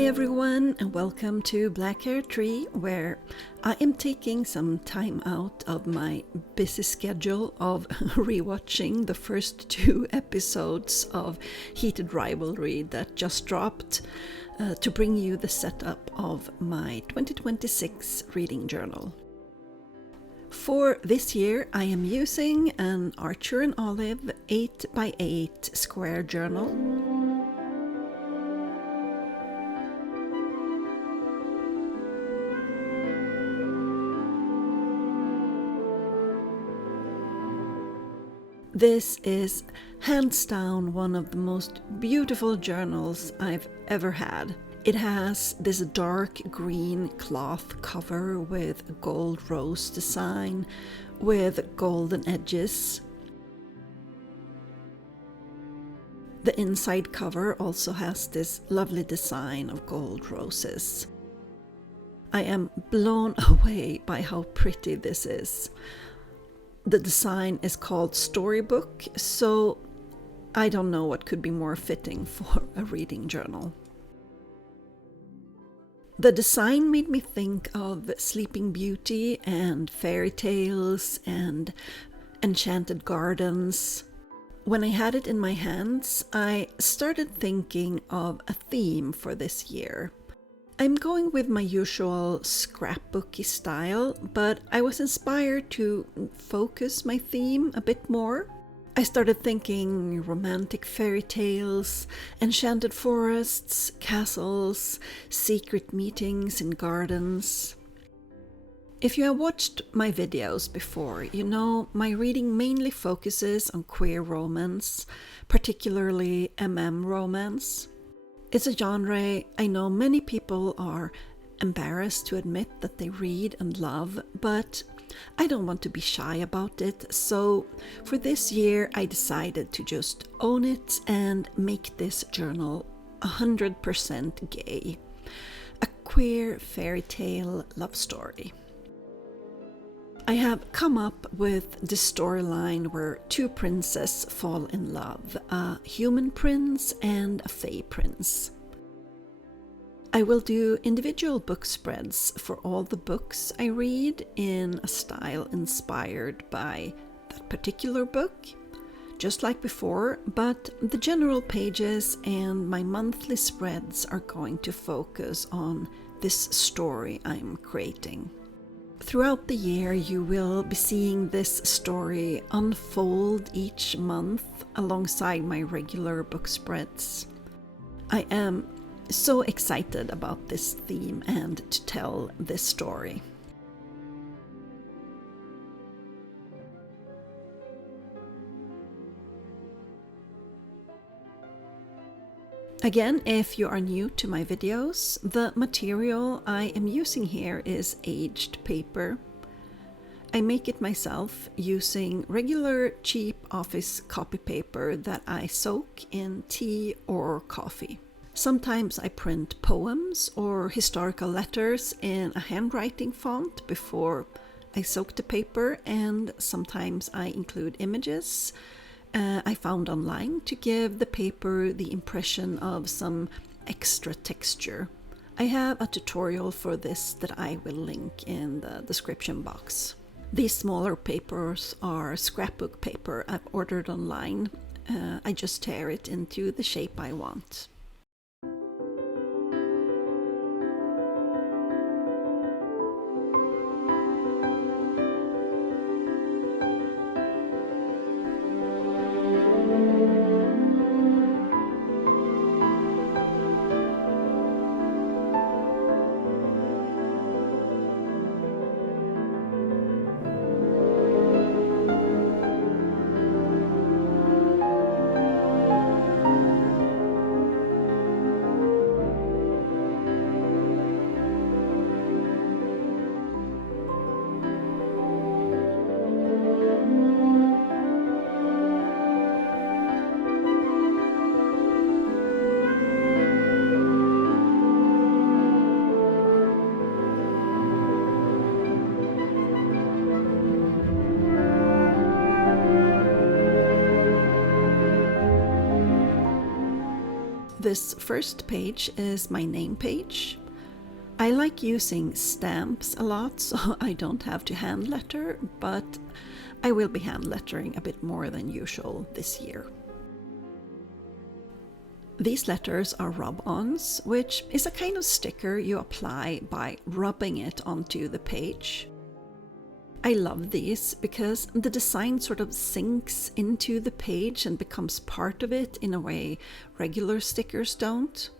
Hi everyone, and welcome to Black Hair Tree, where I am taking some time out of my busy schedule of rewatching the first 2 episodes of Heated Rivalry that just dropped to bring you the setup of my 2026 reading journal. For this year, I am using an Archer and Olive 8x8 square journal. This is hands down one of the most beautiful journals I've ever had. It has this dark green cloth cover with a gold rose design with golden edges. The inside cover also has this lovely design of gold roses. I am blown away by how pretty this is. The design is called Storybook, so I don't know what could be more fitting for a reading journal. The design made me think of Sleeping Beauty and fairy tales and enchanted gardens. When I had it in my hands, I started thinking of a theme for this year. I'm going with my usual scrapbooky style, but I was inspired to focus my theme a bit more. I started thinking romantic fairy tales, enchanted forests, castles, secret meetings in gardens. If you have watched my videos before, you know my reading mainly focuses on queer romance, particularly romance. It's a genre I know many people are embarrassed to admit that they read and love, but I don't want to be shy about it, so for this year I decided to just own it and make this journal 100% gay. A queer fairy tale love story. I have come up with this storyline where 2 princes fall in love, a human prince and a fae prince. I will do individual book spreads for all the books I read in a style inspired by that particular book, just like before, but the general pages and my monthly spreads are going to focus on this story I'm creating. Throughout the year, you will be seeing this story unfold each month alongside my regular book spreads. I am so excited about this theme and to tell this story. Again, if you are new to my videos, the material I am using here is aged paper. I make it myself using regular cheap office copy paper that I soak in tea or coffee. Sometimes I print poems or historical letters in a handwriting font before I soak the paper, and sometimes I include images I found online to give the paper the impression of some extra texture. I have a tutorial for this that I will link in the description box. These smaller papers are scrapbook paper I've ordered online. I just tear it into the shape I want. This first page is my name page. I like using stamps a lot, so I don't have to hand letter, but I will be hand lettering a bit more than usual this year. These letters are rub-ons, which is a kind of sticker you apply by rubbing it onto the page. I love these because the design sort of sinks into the page and becomes part of it in a way regular stickers don't.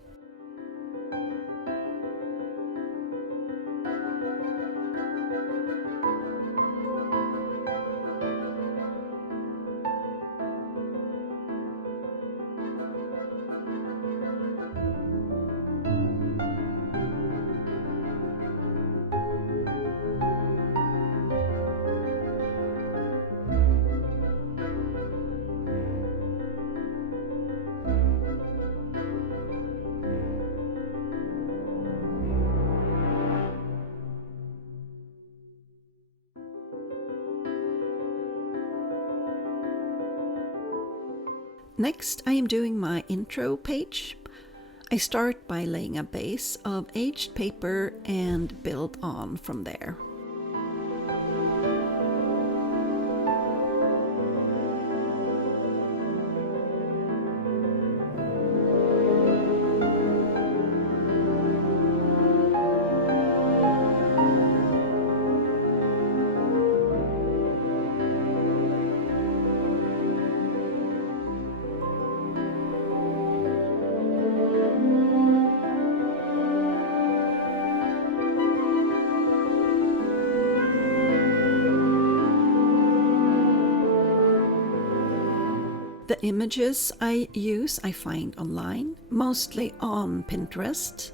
Next, I am doing my intro page. I start by laying a base of aged paper and build on from there. The images I use I find online, mostly on Pinterest.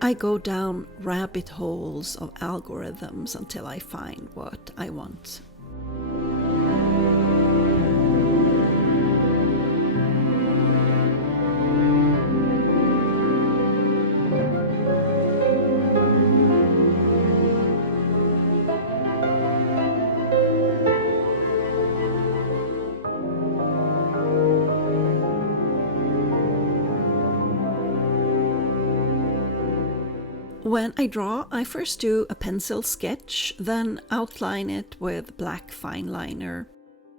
I go down rabbit holes of algorithms until I find what I want. When I draw, I first do a pencil sketch, then outline it with black fine liner.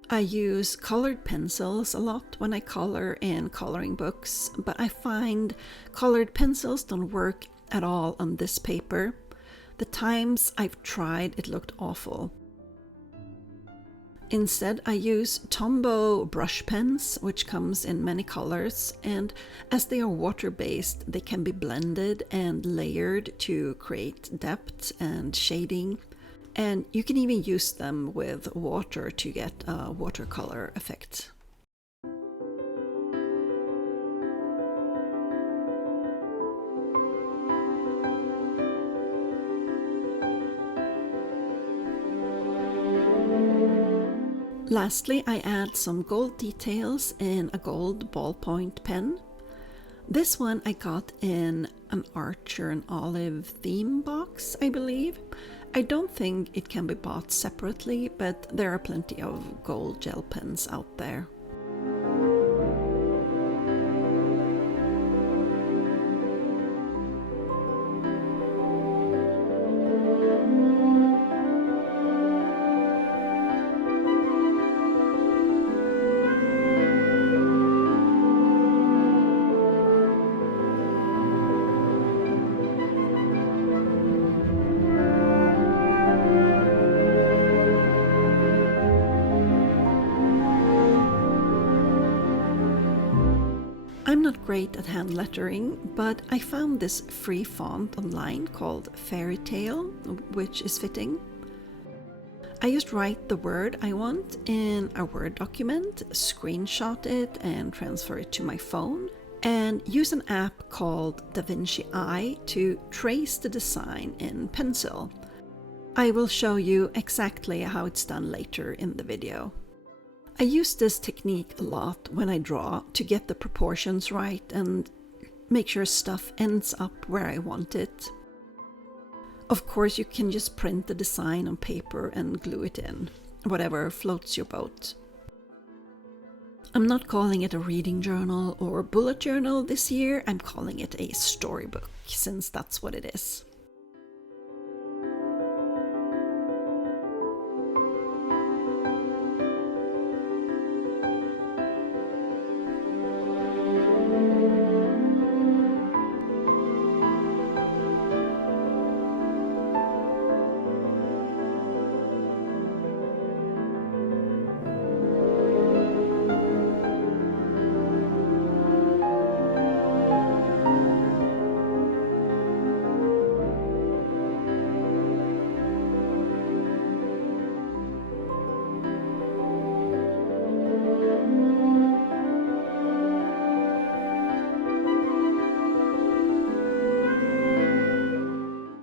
I use colored pencils a lot when I color in coloring books, but I find colored pencils don't work at all on this paper. The times I've tried, it looked awful. Instead, I use Tombow brush pens, which comes in many colors, and as they are water-based, they can be blended and layered to create depth and shading. And you can even use them with water to get a watercolor effect. Lastly, I add some gold details in a gold ballpoint pen. This one I got in an Archer and Olive theme box, I believe. I don't think it can be bought separately, but there are plenty of gold gel pens out there. I'm not great at hand lettering, but I found this free font online called Fairytale, which is fitting. I just write the word I want in a Word document, screenshot it and transfer it to my phone, and use an app called DaVinci Eye to trace the design in pencil. I will show you exactly how it's done later in the video. I use this technique a lot when I draw to get the proportions right and make sure stuff ends up where I want it. Of course, you can just print the design on paper and glue it in, whatever floats your boat. I'm not calling it a reading journal or bullet journal this year, I'm calling it a storybook, since that's what it is.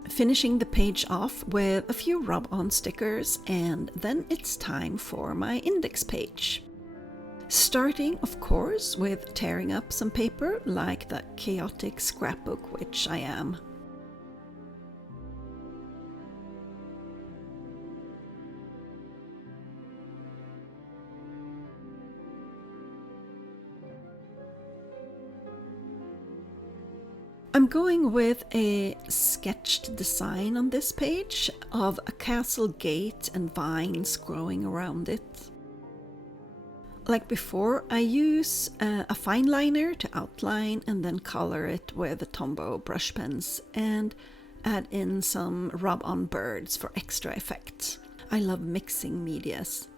Finishing the page off with a few rub-on stickers, and then it's time for my index page. Starting, of course, with tearing up some paper like the chaotic scrapbook which I am. I'm going with a sketched design on this page of a castle gate and vines growing around it. Like before, I use a fine liner to outline and then color it with the Tombow brush pens and add in some rub-on birds for extra effect. I love mixing medias.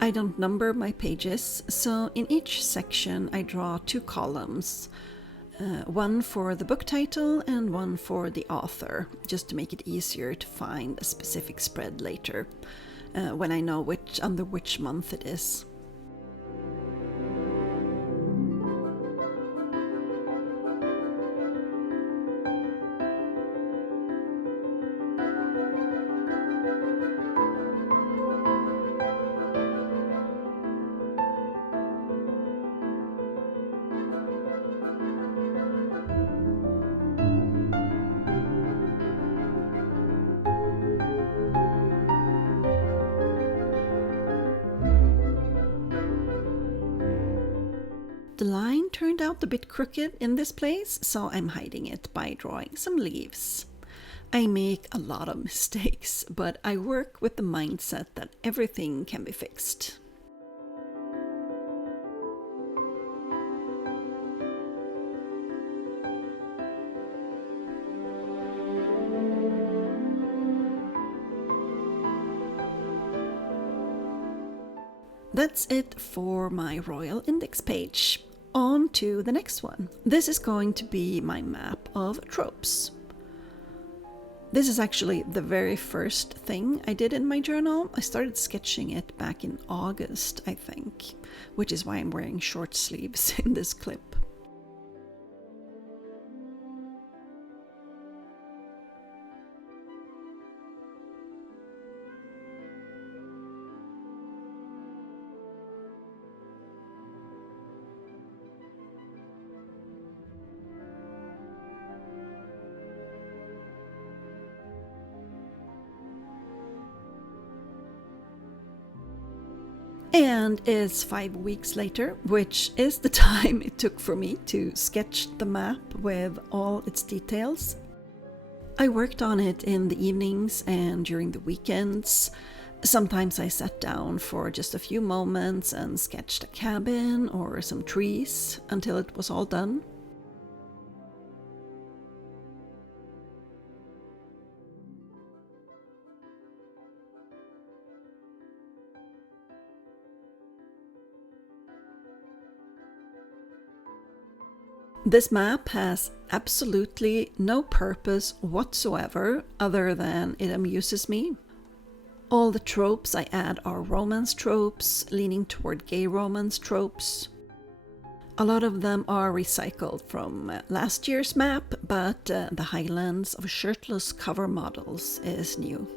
I don't number my pages, so in each section I draw 2 columns, one for the book title and one for the author, just to make it easier to find a specific spread later, when I know under which month it is. The line turned out a bit crooked in this place, so I'm hiding it by drawing some leaves. I make a lot of mistakes, but I work with the mindset that everything can be fixed. That's it for my royal index page. On to the next one. This is going to be my map of tropes. This is actually the very first thing I did in my journal. I started sketching it back in August, I think, which is why I'm wearing short sleeves in this clip. And it's 5 weeks later, which is the time it took for me to sketch the map with all its details. I worked on it in the evenings and during the weekends. Sometimes I sat down for just a few moments and sketched a cabin or some trees until it was all done. This map has absolutely no purpose whatsoever other than it amuses me. All the tropes I add are romance tropes, leaning toward gay romance tropes. A lot of them are recycled from last year's map, but the Highlands of shirtless cover models is new.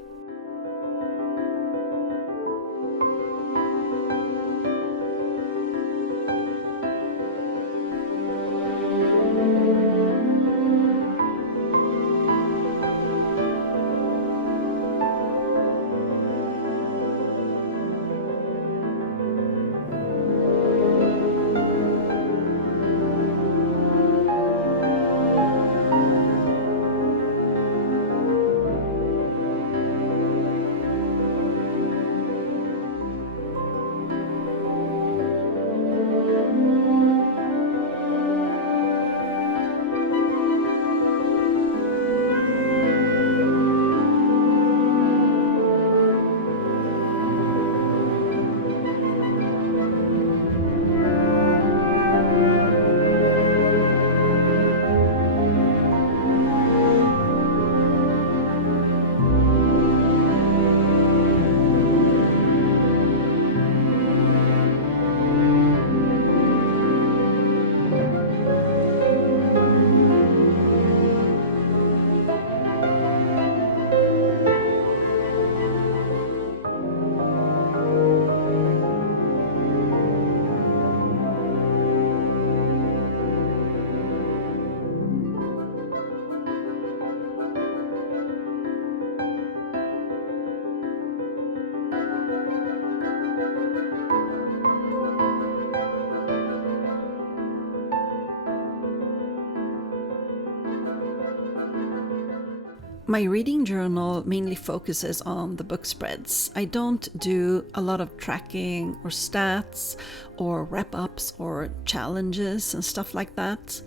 My reading journal mainly focuses on the book spreads. I don't do a lot of tracking or stats or wrap-ups or challenges and stuff like that.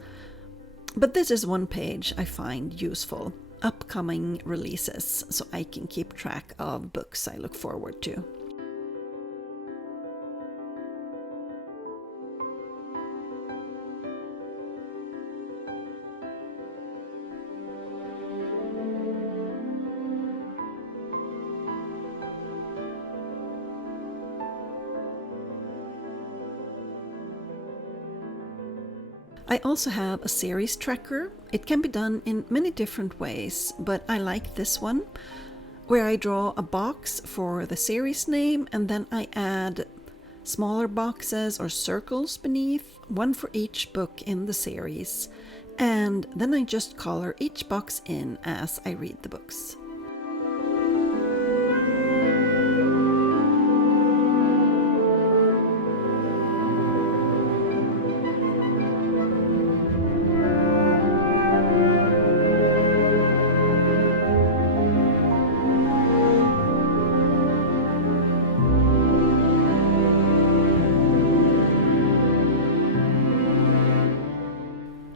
But this is one page I find useful. Upcoming releases, so I can keep track of books I look forward to. I also have a series tracker. It can be done in many different ways, but I like this one, where I draw a box for the series name and then I add smaller boxes or circles beneath, one for each book in the series, and then I just color each box in as I read the books.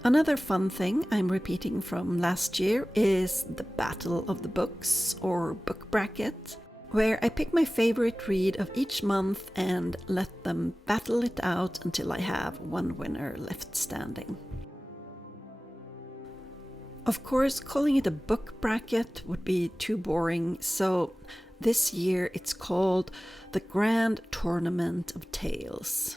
Another fun thing I'm repeating from last year is the Battle of the Books, or book bracket, where I pick my favorite read of each month and let them battle it out until I have one winner left standing. Of course, calling it a book bracket would be too boring, so this year it's called the Grand Tournament of Tales.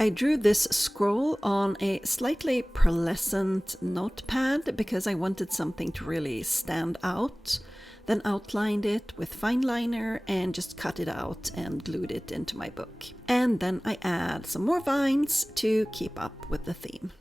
I drew this scroll on a slightly pearlescent notepad because I wanted something to really stand out, then outlined it with fine liner and just cut it out and glued it into my book. And then I add some more vines to keep up with the theme.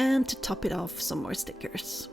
and to top it off, some more stickers.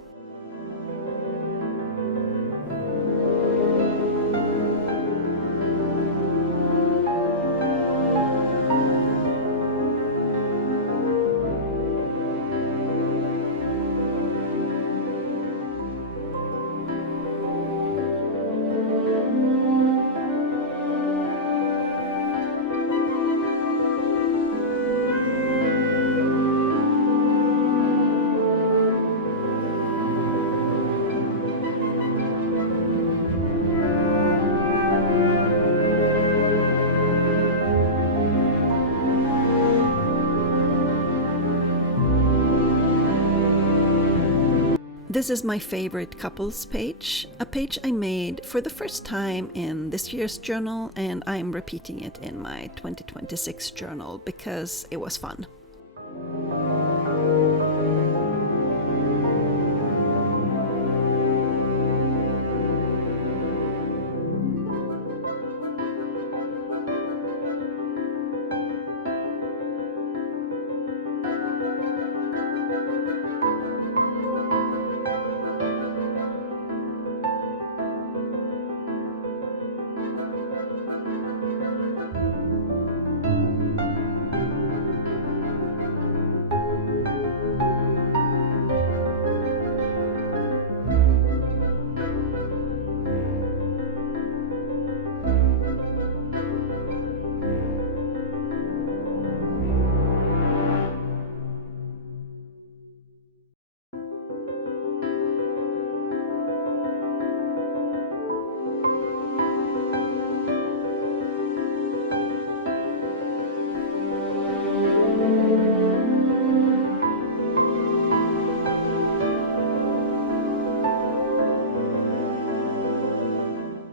This is my favorite couples page, a page I made for the first time in this year's journal, and I'm repeating it in my 2026 journal because it was fun.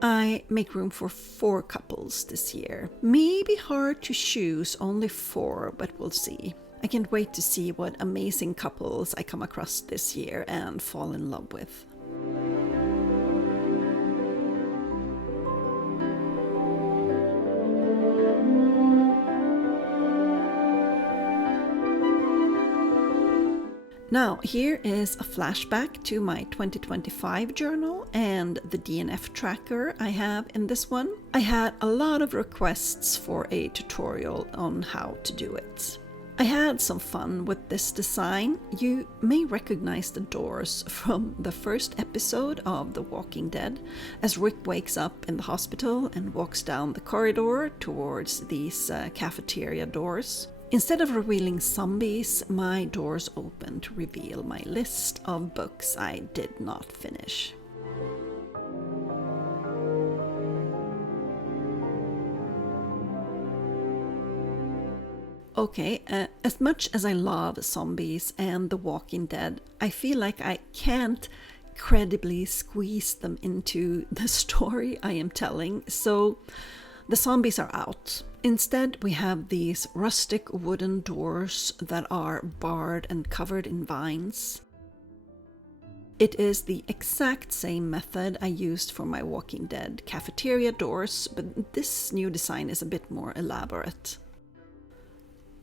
I make room for 4 couples this year. Maybe hard to choose only 4, but we'll see. I can't wait to see what amazing couples I come across this year and fall in love with. Now, here is a flashback to my 2025 journal and the DNF tracker I have in this one. I had a lot of requests for a tutorial on how to do it. I had some fun with this design. You may recognize the doors from the first episode of The Walking Dead, as Rick wakes up in the hospital and walks down the corridor towards these cafeteria doors. Instead of revealing zombies, my doors open to reveal my list of books I did not finish. Okay, as much as I love zombies and The Walking Dead, I feel like I can't credibly squeeze them into the story I am telling, so the zombies are out. Instead, we have these rustic wooden doors that are barred and covered in vines. It is the exact same method I used for my Walking Dead cafeteria doors, but this new design is a bit more elaborate.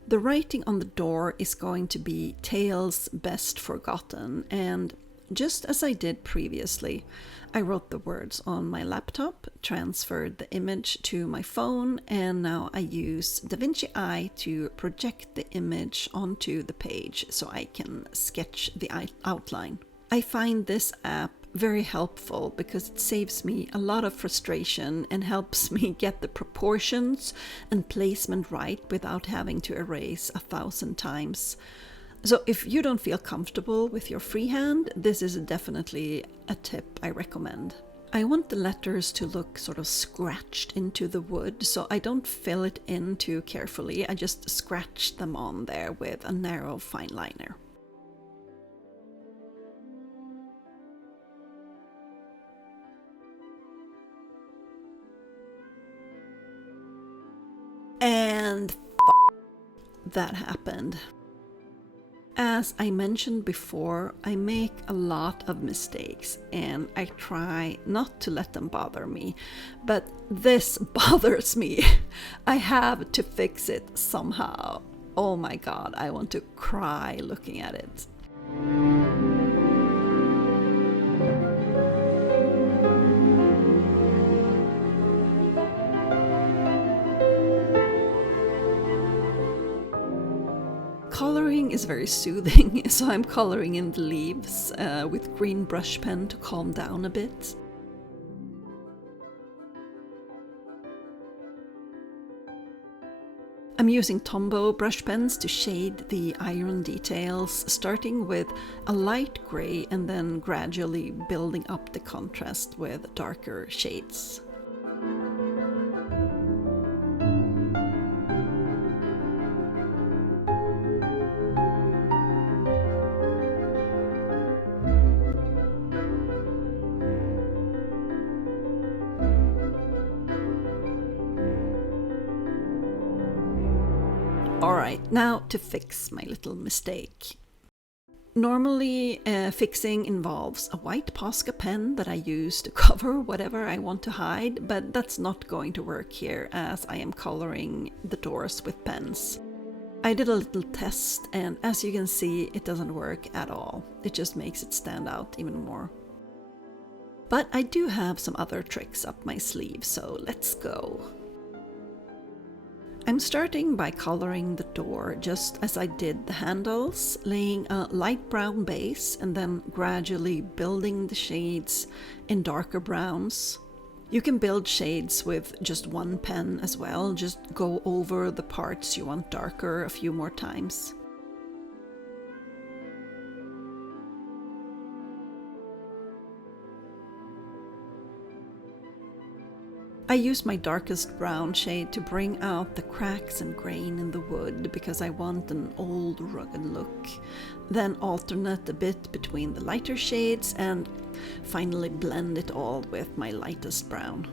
The writing on the door is going to be Tales Best Forgotten, and just as I did previously, I wrote the words on my laptop, transferred the image to my phone, and now I use DaVinci Eye to project the image onto the page so I can sketch the outline. I find this app very helpful because it saves me a lot of frustration and helps me get the proportions and placement right without having to erase 1,000 times. So if you don't feel comfortable with your freehand, this is definitely a tip I recommend. I want the letters to look sort of scratched into the wood, so I don't fill it in too carefully. I just scratch them on there with a narrow fine liner. And that happened. As I mentioned before, I make a lot of mistakes and I try not to let them bother me, but this bothers me. I have to fix it somehow. Oh my god, I want to cry looking at it. Coloring is very soothing, so I'm coloring in the leaves with green brush pen to calm down a bit. I'm using Tombow brush pens to shade the iron details, starting with a light grey and then gradually building up the contrast with darker shades. Alright, now to fix my little mistake. Normally, fixing involves a white Posca pen that I use to cover whatever I want to hide, but that's not going to work here as I am coloring the doors with pens. I did a little test, and as you can see, it doesn't work at all. It just makes it stand out even more. But I do have some other tricks up my sleeve, so let's go. I'm starting by coloring the door just as I did the handles, laying a light brown base and then gradually building the shades in darker browns. You can build shades with just one pen as well, just go over the parts you want darker a few more times. I use my darkest brown shade to bring out the cracks and grain in the wood because I want an old rugged look. Then alternate a bit between the lighter shades and finally blend it all with my lightest brown.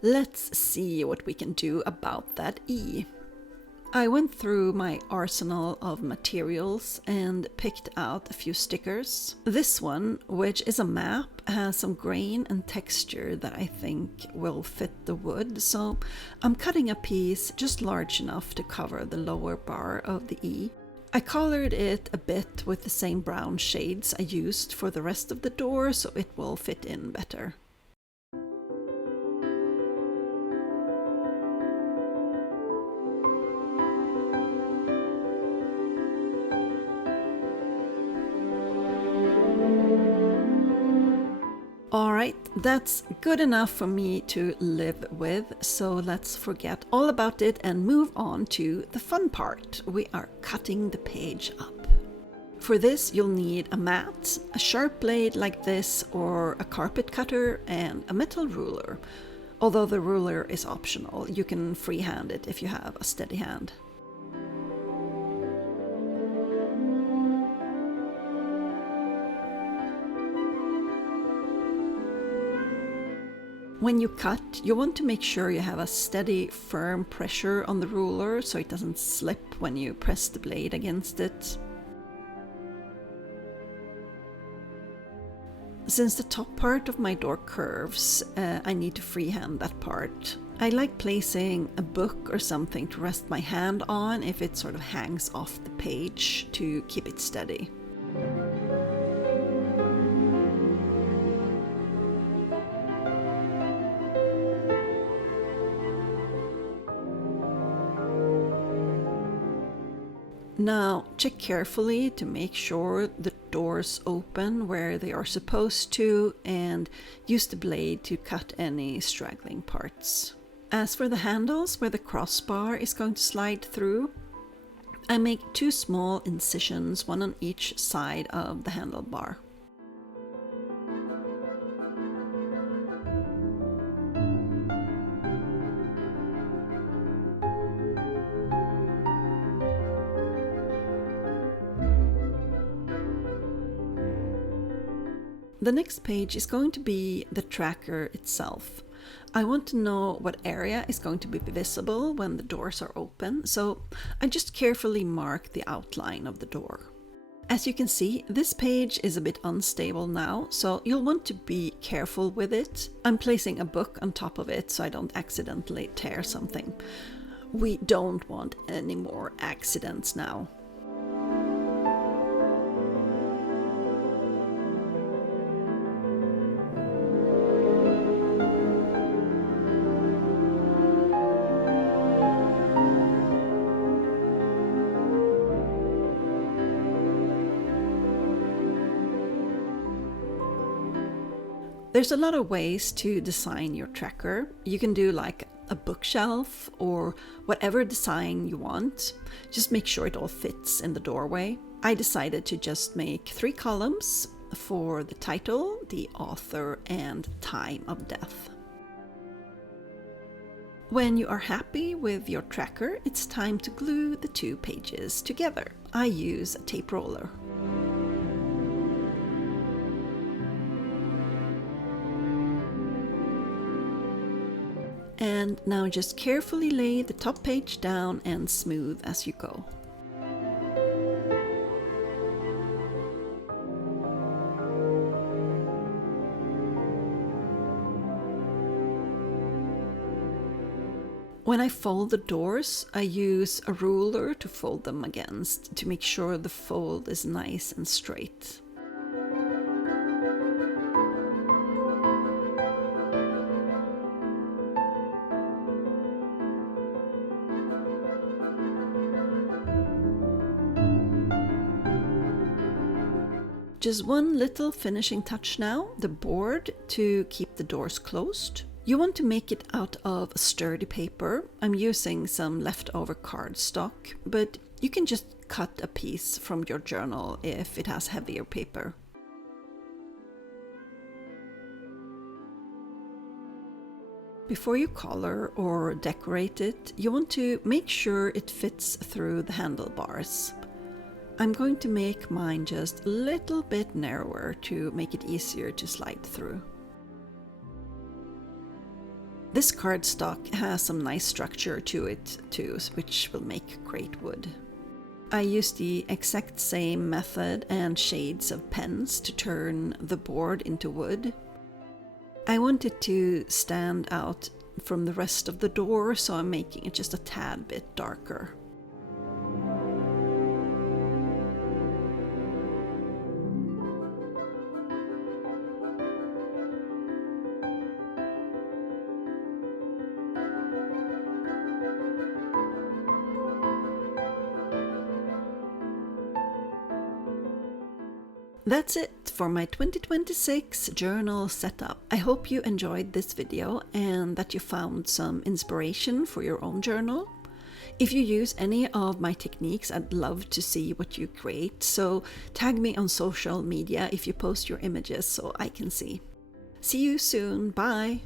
Let's see what we can do about that E. I went through my arsenal of materials and picked out a few stickers. This one, which is a map, has some grain and texture that I think will fit the wood, so I'm cutting a piece just large enough to cover the lower bar of the E. I colored it a bit with the same brown shades I used for the rest of the door, so it will fit in better. Alright, that's good enough for me to live with, so let's forget all about it and move on to the fun part. We are cutting the page up. For this you'll need a mat, a sharp blade like this, or a carpet cutter, and a metal ruler. Although the ruler is optional, you can freehand it if you have a steady hand. When you cut, you want to make sure you have a steady, firm pressure on the ruler so it doesn't slip when you press the blade against it. Since the top part of my door curves, I need to freehand that part. I like placing a book or something to rest my hand on if it sort of hangs off the page to keep it steady. Now check carefully to make sure the doors open where they are supposed to, and use the blade to cut any straggling parts. As for the handles where the crossbar is going to slide through, I make 2 small incisions, one on each side of the handlebar. The next page is going to be the tracker itself. I want to know what area is going to be visible when the doors are open, so I just carefully mark the outline of the door. As you can see, this page is a bit unstable now, so you'll want to be careful with it. I'm placing a book on top of it so I don't accidentally tear something. We don't want any more accidents now. There's a lot of ways to design your tracker. You can do like a bookshelf or whatever design you want. Just make sure it all fits in the doorway. I decided to just make 3 columns for the title, the author, and time of death. When you are happy with your tracker, it's time to glue the 2 pages together. I use a tape roller. And now just carefully lay the top page down and smooth as you go. When I fold the doors, I use a ruler to fold them against to make sure the fold is nice and straight. Just one little finishing touch now, the board to keep the doors closed. You want to make it out of sturdy paper. I'm using some leftover cardstock, but you can just cut a piece from your journal if it has heavier paper. Before you color or decorate it, you want to make sure it fits through the handlebars. I'm going to make mine just a little bit narrower to make it easier to slide through. This cardstock has some nice structure to it too, which will make great wood. I use the exact same method and shades of pens to turn the board into wood. I want it to stand out from the rest of the door, so I'm making it just a tad bit darker. That's it for my 2026 journal setup. I hope you enjoyed this video and that you found some inspiration for your own journal. If you use any of my techniques, I'd love to see what you create, so tag me on social media if you post your images so I can see. See you soon, bye!